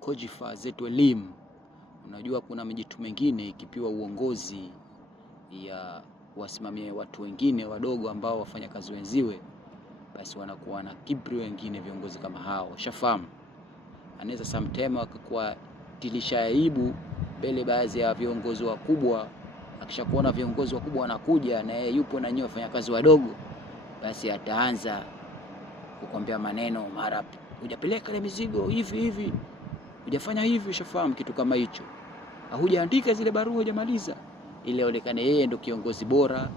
Kojifa zetu elimu. Unajua kuna mijitu mengine ikipiwa uongozi ya wasimamie watu wengine wadogo ambao wafanya kazi wenziwe, basi wanakuwa na kibri wengine viongozi kama hao. Shafamu anaweza sometime wakakuwa tilisha aibu mbele baadhi ya viongozi wakubwa. Akishakuona viongozi wakubwa wanakuja na yeye yupo na nyinyi wafanyakazi wadogo, basi ataanza kukwambia maneno, mara hujapeleka ile mizigo hivi, hujafanya hivi. Shafamu kitu kama hicho, hujaandika zile barua, hujamaliza, ili aonekane yeye ndio kiongozi bora,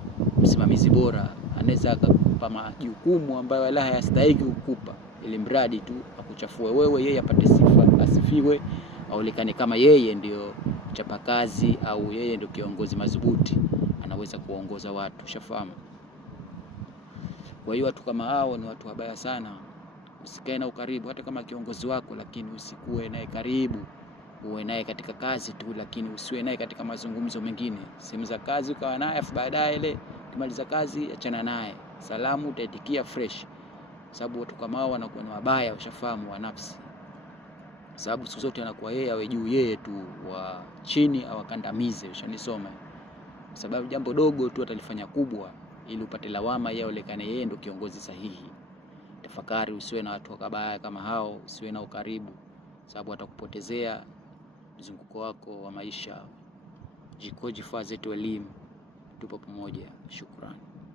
msimamizi bora. Anaweza akakupa majukumu ambayo wala hayastahili kukupa, ili mradi tu akuchafue wewe, yeye apate sifa, asifiwe, aonekane kama yeye ndio chapakazi au yeye ndio kiongozi madhubuti, anaweza kuongoza watu. Shafamu. Kwa hiyo watu kama hao ni watu wabaya sana. Usikae na ukaribu hata kama kiongozi wako, lakini usikue naye karibu. Uwe naye katika kazi tu, lakini usiwe naye katika mazungumzo mengine. Sehemu za kazi ukawa naye, afu baadaye ile kumaliza kazi achana naye. Salamu utaitikia fresh. Sababu watu kama hao wanakuwa ni wabaya, ushafahamu, wa nafsi. Sababu siku zote anakuwa yeye awe juu, yeye tu wa chini awakandamize. Ushanisoma. Sababu jambo dogo tu atalifanya kubwa ili upate lawama, yeye aonekane yeye ndio kiongozi sahihi. Tafakari, usiwe na watu wakabaya kama hao, usiwe na ukaribu, sababu watakupotezea mzunguko wako wa maisha. Kojifa zetu elimu, tupo pamoja. Shukrani.